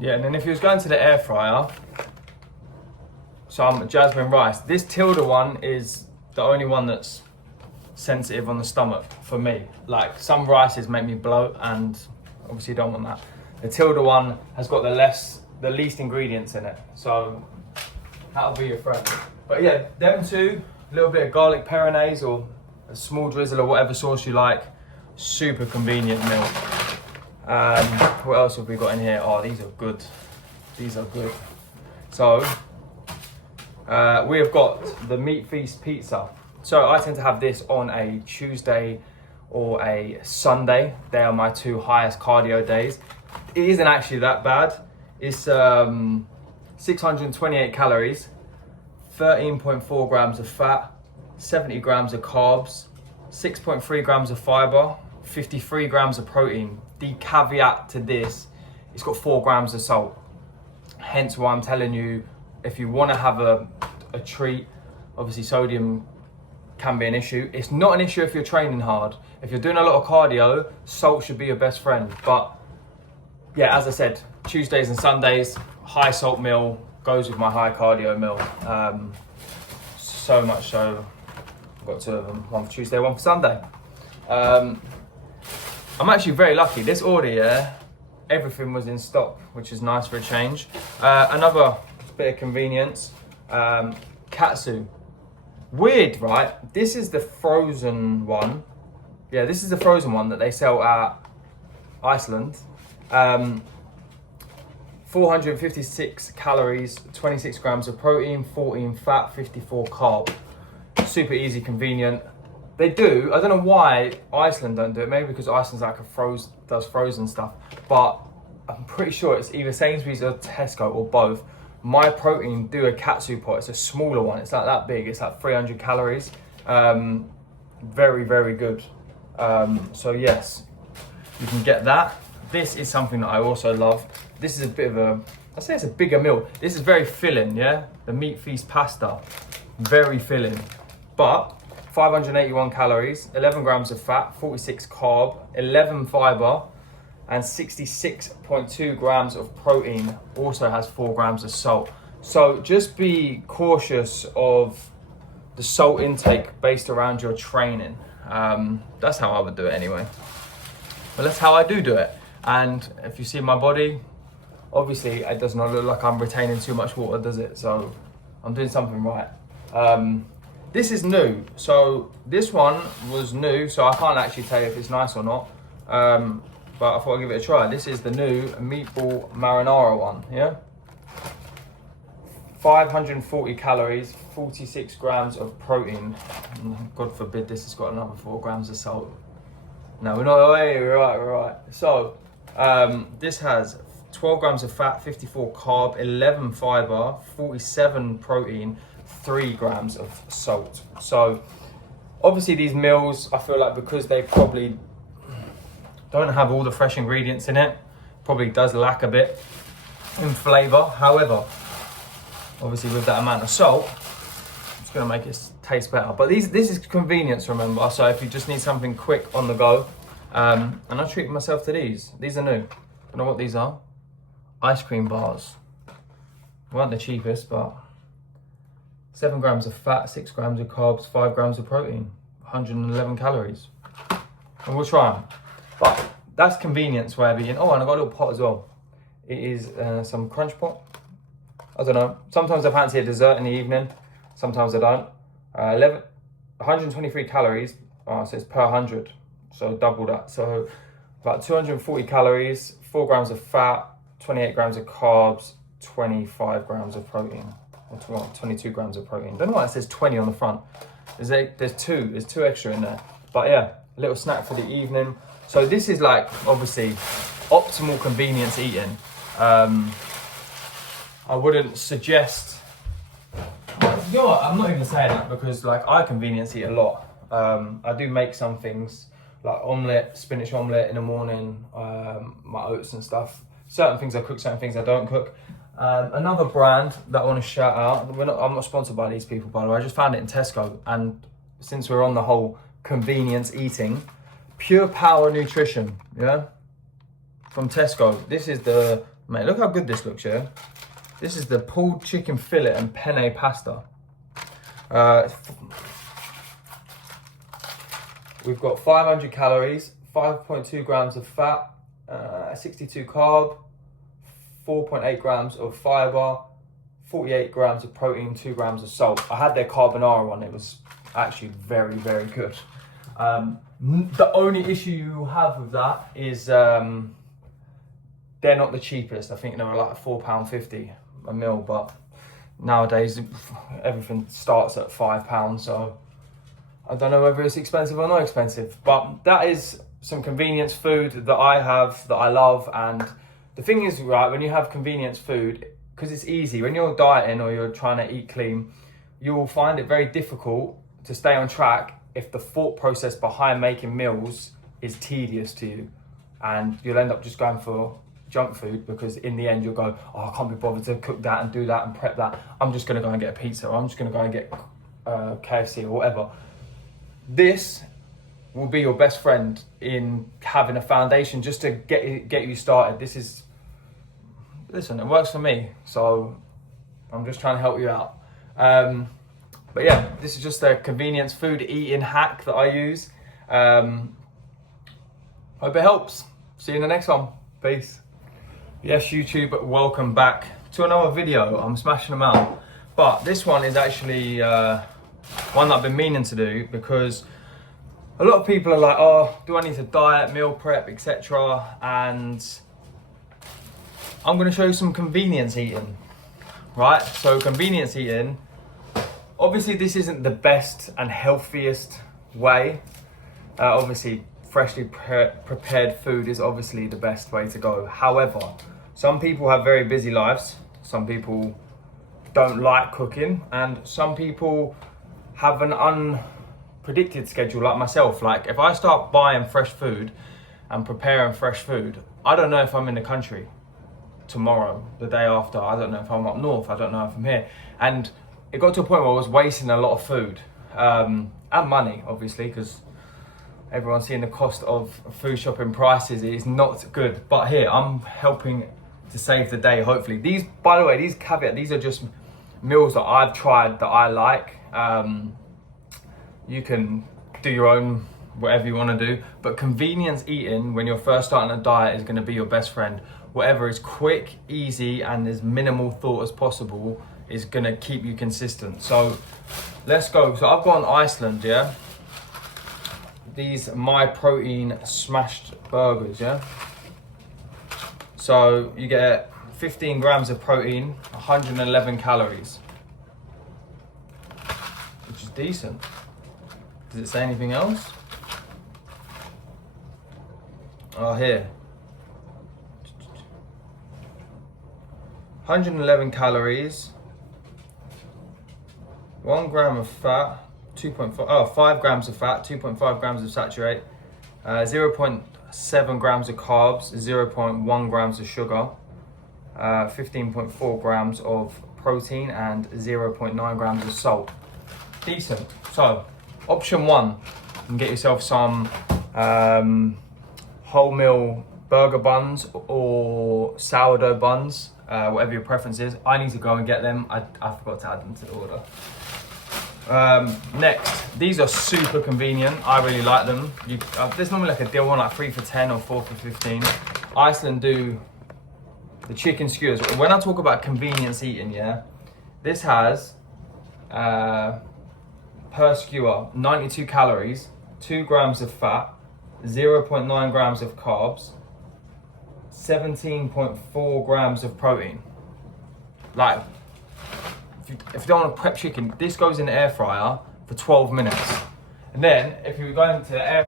Yeah, and then if you was going to the air fryer, some jasmine rice. This Tilda one is the only one that's sensitive on the stomach for me. Like some rices make me bloat, and obviously don't want that. The Tilda one has got the least ingredients in it, so that'll be your friend. But yeah, them two, a little bit of garlic peronaise or a small drizzle or whatever sauce you like. Super convenient meal. What else have we got in here? Oh, these are good. These are good. So we have got the Meat Feast pizza. So I tend to have this on a Tuesday or a Sunday. They are my two highest cardio days. It isn't actually that bad. It's 628 calories, 13.4 grams of fat, 70 grams of carbs, 6.3 grams of fiber, 53 grams of protein. The caveat to this, it's got 4 grams of salt. Hence why I'm telling you, if you want to have a treat, obviously sodium can be an issue. It's not an issue if you're training hard. If you're doing a lot of cardio, salt should be your best friend. But yeah, as I said, Tuesdays and Sundays, high salt meal goes with my high cardio meal. So much so, I've got two of them, one for Tuesday, one for Sunday. I'm actually very lucky. This order, yeah, everything was in stock, which is nice for a change. Another bit of convenience, katsu. Weird, right? This is the frozen one. Yeah, this is the frozen one that they sell at Iceland. 456 calories, 26 grams of protein, 14 fat, 54 carb. Super easy, convenient. They do, I don't know why Iceland don't do it, maybe because Iceland's like does frozen stuff, but I'm pretty sure it's either Sainsbury's or Tesco or both. My Protein do a katsu pot. It's a smaller one, it's like that big, it's like 300 calories. Very, very good. So yes, you can get that. This is something that I also love. This is a bit of I'd say it's a bigger meal. This is very filling, yeah? The Meat Feast pasta, very filling. But 581 calories, 11 grams of fat, 46 carb, 11 fiber, and 66.2 grams of protein. Also has 4 grams of salt. So just be cautious of the salt intake based around your training. That's how I would do it anyway. But that's how I do it. And if you see my body, obviously it does not look like I'm retaining too much water, does it? So I'm doing something right. This is new. So this one was new, so I can't actually tell you if it's nice or not. But I thought I'd give it a try. This is the new meatball marinara one, yeah? 540 calories, 46 grams of protein. God forbid this has got another 4 grams of salt. No, we're not, we're right. So, this has 12 grams of fat, 54 carb, 11 fiber, 47 protein, 3 grams of salt. So, obviously these meals, I feel like because they probably don't have all the fresh ingredients in it, probably does lack a bit in flavour. However, obviously with that amount of salt, it's going to make it taste better. But this is convenience, remember. So if you just need something quick on the go, and I treat myself to these. These are new. Don't know what these are. Ice cream bars. They weren't the cheapest, but 7 grams of fat, 6 grams of carbs, 5 grams of protein, 111 calories. And we'll try them. But that's convenience where I've eaten. Oh, and I got a little pot as well. It is some crunch pot. I don't know. Sometimes I fancy a dessert in the evening. Sometimes I don't. 123 calories. So it's per 100. So double that. So about 240 calories, 4 grams of fat, 28 grams of carbs, 25 grams of protein. Or 22 grams of protein. Don't know why it says 20 on the front. There's two extra in there. But yeah, a little snack for the evening. So this is like, obviously, optimal convenience eating. I wouldn't suggest, you know what, I'm not even saying that because like I convenience eat a lot. I do make some things like omelette, spinach omelette in the morning, my oats and stuff. Certain things I cook, certain things I don't cook. Another brand that I want to shout out, I'm not sponsored by these people, by the way, I just found it in Tesco. And since we're on the whole convenience eating, Pure Power Nutrition, yeah? From Tesco. This is the Mate, look how good this looks, yeah? This is the pulled chicken fillet and penne pasta. We've got 500 calories, 5.2 grams of fat, 62 carb, 4.8 grams of fiber, 48 grams of protein, 2 grams of salt. I had their carbonara one, it was actually very, very good. The only issue you have with that is they're not the cheapest. I think they were like £4.50 a meal, but nowadays everything starts at £5, so I don't know whether it's expensive or not expensive. But that is some convenience food that I have, that I love. And the thing is, right, when you have convenience food, because it's easy, when you're dieting or you're trying to eat clean, you will find it very difficult to stay on track if the thought process behind making meals is tedious to you, and you'll end up just going for junk food, because in the end you'll go, oh, I can't be bothered to cook that and do that and prep that. I'm just gonna go and get a pizza, or I'm just gonna go and get KFC or whatever. This will be your best friend in having a foundation just to get you started. Listen, it works for me, so I'm just trying to help you out. But yeah, this is just a convenience food eating hack that I use. Hope it helps. See you in the next one. Peace. Yes, YouTube, welcome back to another video. I'm smashing them out. But this one is actually one that I've been meaning to do, because a lot of people are like, oh, do I need to diet, meal prep, etc. And I'm going to show you some convenience eating, right? So convenience eating, obviously this isn't the best and healthiest way. Obviously freshly prepared food is obviously the best way to go. However, some people have very busy lives. Some people don't like cooking, and some people have an unpredicted schedule like myself. Like if I start buying fresh food and preparing fresh food, I don't know if I'm in the country tomorrow, the day after. I don't know if I'm up north. I don't know if I'm here. And it got to a point where I was wasting a lot of food and money, obviously, because everyone's seeing the cost of food shopping prices is not good. But here, I'm helping to save the day, hopefully. These, by the way, these caveat, these are just meals that I've tried that I like. You can do your own, whatever you want to do. But convenience eating, when you're first starting a diet, is going to be your best friend. Whatever is quick, easy, and as minimal thought as possible is going to keep you consistent. So let's go. So I've gone Iceland, yeah? These Myprotein smashed burgers, yeah? So you get 15 grams of protein, 111 calories, which is decent. Does it say anything else? Oh, here. 111 calories, 1 gram of fat, 5 grams of fat, 2.5 grams of saturate, 0.7 grams of carbs, 0.1 grams of sugar, 15.4 grams of protein, and 0.9 grams of salt. Decent. So, option one, you can get yourself some wholemeal burger buns or sourdough buns, whatever your preference is. I need to go and get them. I forgot to add them to the order. Next, these are super convenient. I really like them. There's normally like a deal one, like 3 for 10 or 4 for 15. Iceland do the chicken skewers. When I talk about convenience eating, yeah, this has per skewer 92 calories, 2 grams of fat, 0.9 grams of carbs, 17.4 grams of protein. Like, if you don't want to prep chicken, this goes in the air fryer for 12 minutes. And then, if you go into the air